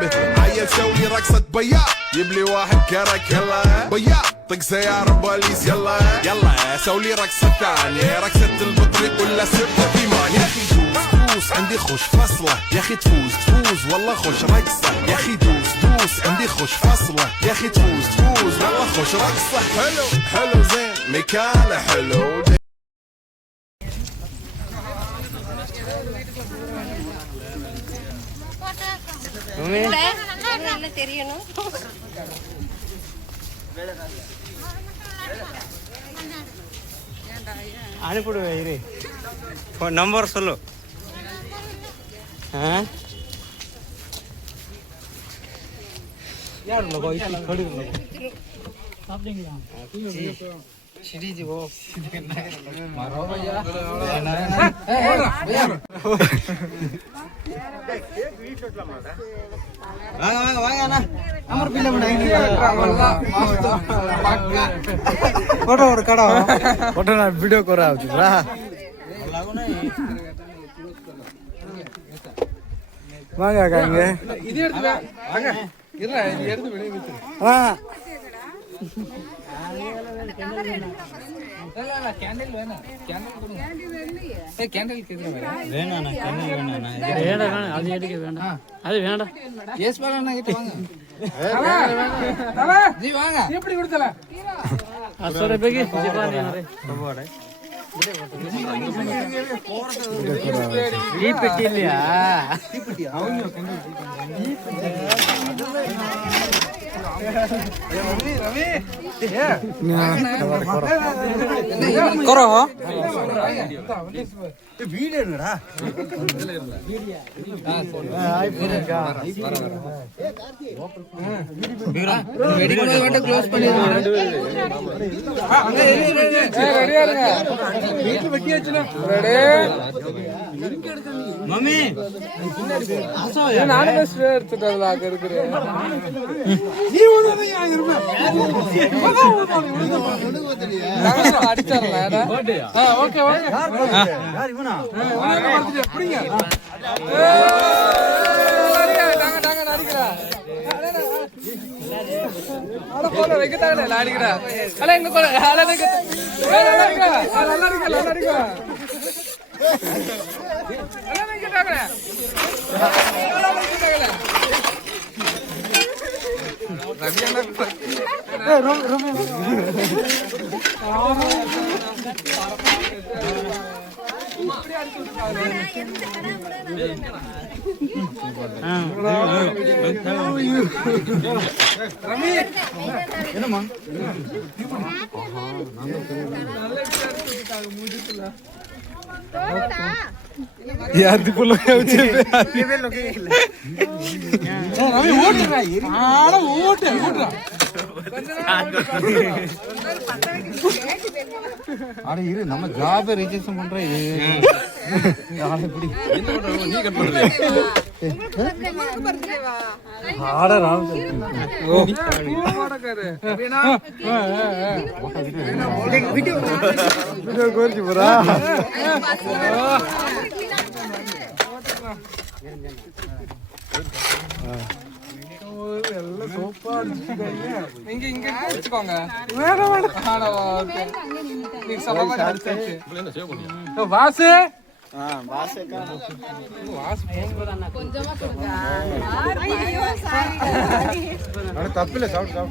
جيبه عيل سوي رقصة بياع جيب لي واحد كرك يلا بياع طق سيارة بوليس يلا يلا سوي رقصة ثانية رقصة البطريق ولا سبة ثمان يا اخي دوس دوس عندي خوش فصلة يا اخي تفوز تفوز والله خوش رقصة يا اخي دوس دوس عندي خوش فصلة يا اخي تفوز تفوز والله خوش رقصة حلو حلو زين مكانه حلو தெரியணும் அனுப்பிடுவே இரு நம்பர் சொல்லு யார் லோகோ இத்தி खड़ी लोग சாப்பிட்டீங்களா सीढ़ी जी वो मारो भैया வாங்க அமர் பிள்ளை फोटो और कड़ा फोटो ना वीडियो करा होता लागो ना வாங்க காங்க இது எடுத்து வாங்க இல்ல இது எடுத்து வெளிய விட்டு இல்ல கேண்டில் வேணும் கேண்டில் கொடுங்க ஏய் கேண்டில் கிட்ட வேணாம் கேண்டில் வேணாம் வேண்டாம் அது எடுக்க வேண்டாம் அது வேண்டாம் எஸ் பாலண்ணா கிட்ட வாங்க ஜி வாங்க எப்படி கொடுத்தல 100 ரூபாய்க்கு ஜிபானே அரே போடா ಈ ಪೆಟ್ಟಿ ಇಲ್ಲಯಾ ಈ ಪೆಟ್ಟಿ ಅವನು ಈ ಪೆಟ್ಟಿ ರವಿ ರವಿ ಕರೋ வீடியோ என்னடா வெடிக்கும்போது மட்டும் க்ளோஸ் பண்ணிடுங்க ரெடியா இருங்க வீட்ல வெட்டி வச்சனா ரெடி மம்மி நான் ஸ்ப்ரே எடுத்துட்டல அங்க இருக்குறே நீ ஓடுறீங்க அங்க இருப்ப அடிச்சறல ஓகே ஓகே யார் இவனா புடிங்க டாங்க டாங்க நடிக்கிறா அட போல வெக்கட்டாங்க லாடிக்கிறா அல எங்க போல அல வெக்க நல்லா இருக்கா நல்லா இருக்கா நல்லா இருக்கா அல வெக்கட்டாங்க அல வெக்கட்டாங்க ரவியண்ணா ரோம் இப்படி அடிச்சு ரவி என்னம்மா यार दीपो लोग उचे पे ये लोग இல்ல ரவி ஓடுறா ஆள ஓடுறா அட இரு நம்ம ஜாப் ரிஜெக்ஷன் பண்ற இது ஆள இப்படி என்ன பண்ற நீ கட் பண்ற உங்களுக்கு பர்த்டே வா ஆட ராம் ஓ ஓடக்காரு வீணா வீடியோ வீடியோ கோர்ச்சி போறா எல்லாம் சோப்பா அடிச்சுட்டாங்க நீங்க இங்க வச்சுக்கோங்க வேணாம் வேணாம் ஆனா ஓகே நீ சொல்ல மாதிரி அடிச்சாச்சு என்ன சேவ் பண்ணியா வாசு வாசு வாசு கொஞ்சமா சொல்லுங்க ஐயோ சாரி அட தப்பில்ல சாப்பிடு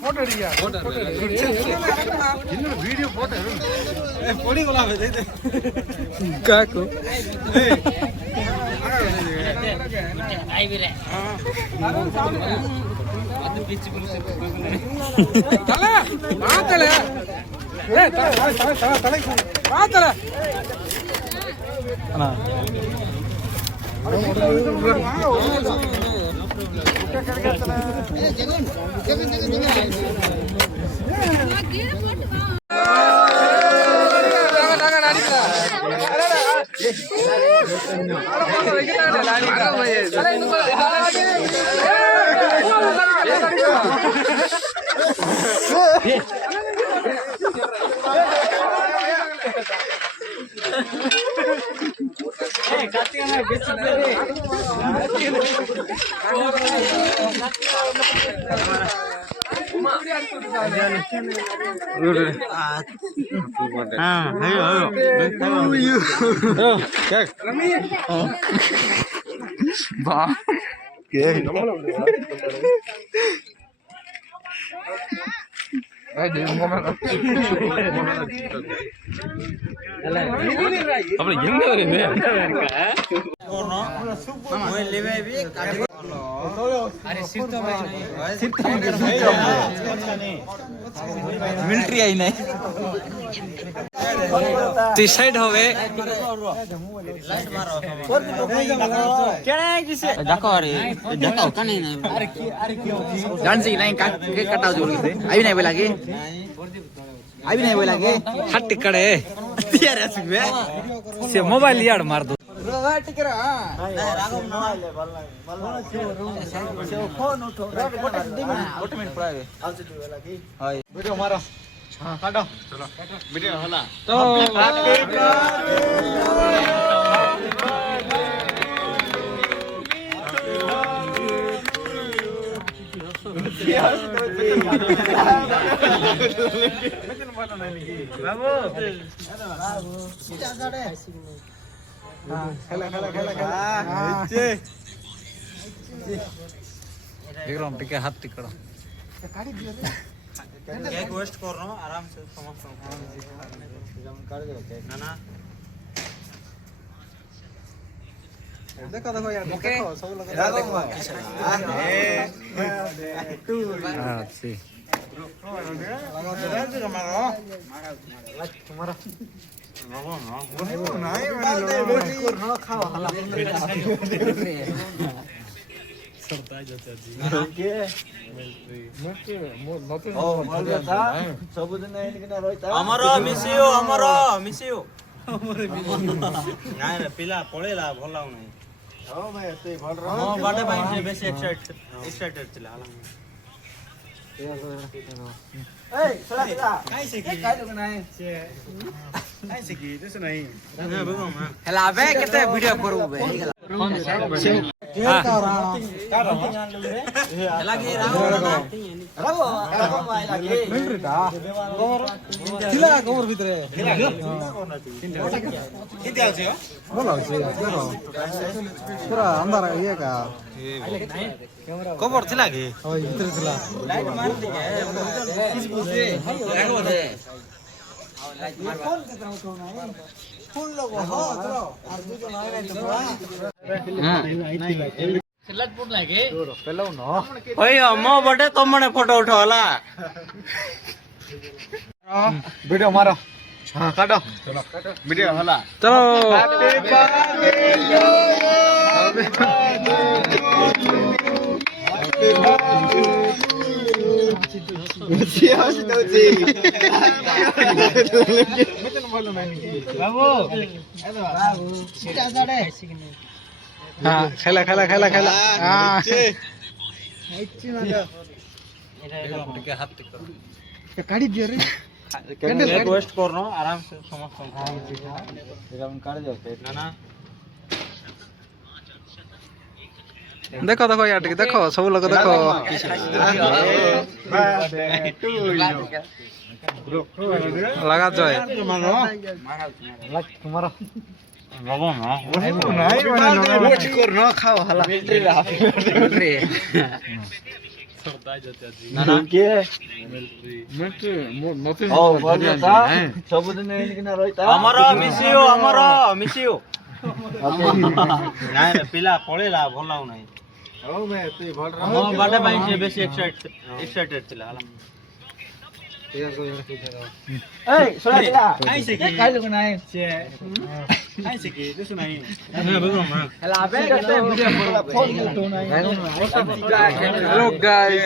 फोटो எடுங்க फोटो என்ன வீடியோ போட்டோ பொடி கொலாம் வெதே காக்கு ஐ விரே அது பிச்சு புடிச்சு தல மாத்தல ஏய் தலை மாத்தல அண்ணா मिलिट्री आई नहीं साइड होवे देखो अरे देखो का नहीं जान सी नहीं के कटाव जोड़ से आई नहीं बोला के आई नहीं बोला के हट टिकड़े यार असबे से मोबाइल यार मार दो टिकरा राघव मोबाइल ले से फोन उठो ऑटोमेटिक पड़ावे आउट बोला की हाय वीडियो मारो हां काटो चलो वीडियो होला तो टिके हाथ टिकड़ा केक वेस्ट कर रहा हूं आराम से समझ कर दो ना ना देखो देखो यार देखो सब लोग हां सी लगा दे मारो तुम्हारा ପିଲା ପଳେଇଲା ଭଲ ଲାଗୁନାହିଁ ବାଟେ ପାଇଁ ବେଶୀ ଏକ୍ସାଇଟେଡ୍ ଥିଲା ହେଲା ବେ କେତେ ଭିଡିଓ କରୁ ବେ କବର ଥିଲା କି ମୋ ବଟେ ତମने फोटो उठावला वीडियो मारो हां काटो चलो वीडियो होला चलो खेला खेला खेला खेला काढ़ी दियो रे रिक्वेस्ट करनो आराम से समस्त काढ़ दियो ना ना देखो देखो यार देखो सब लोग देखो लगा जाए तुम्हारा खाओ हला ସବୁଦିନ ଆମର ମିଶିଓ ପିଲା ପଳେଇଲା ଭଲ ଲାଗୁନାହିଁ ବାଟେ ପାଇଁ ସେ ବେଶୀ ଏକ୍ସାଇଟେଡ୍ ଥିଲା Hello guys.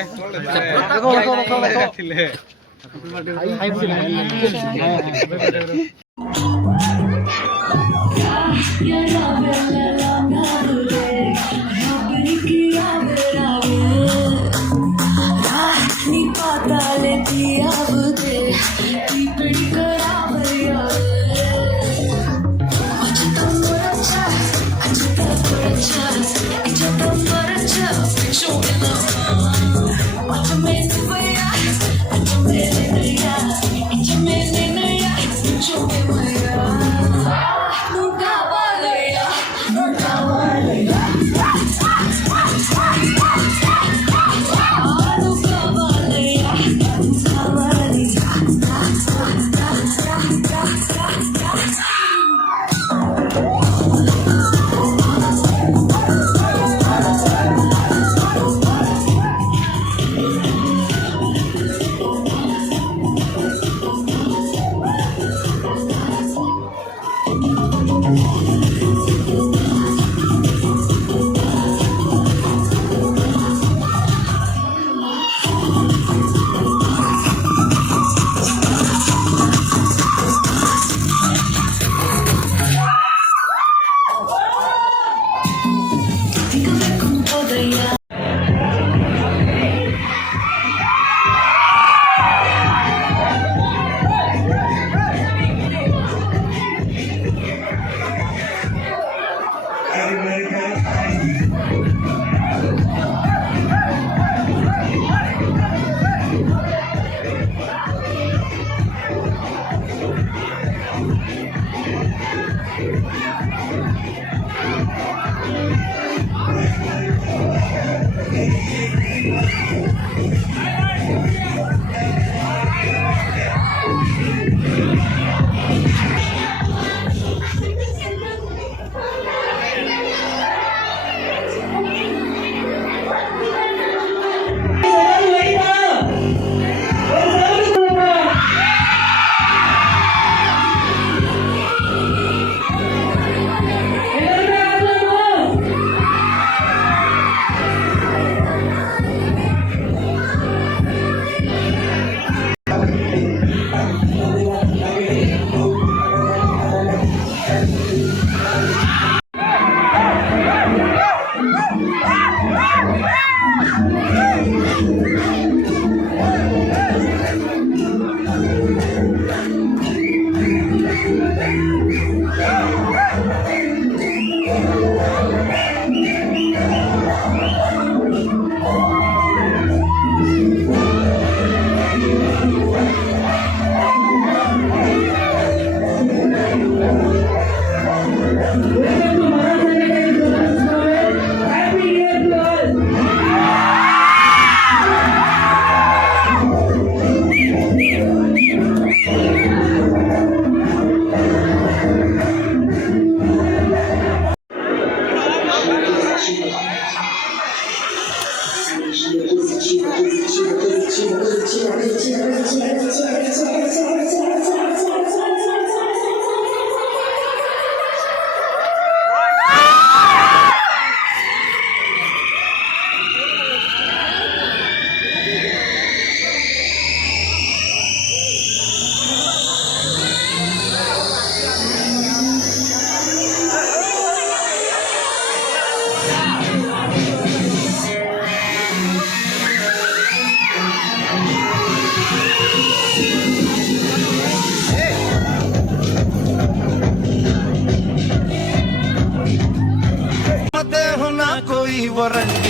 போடுறேன்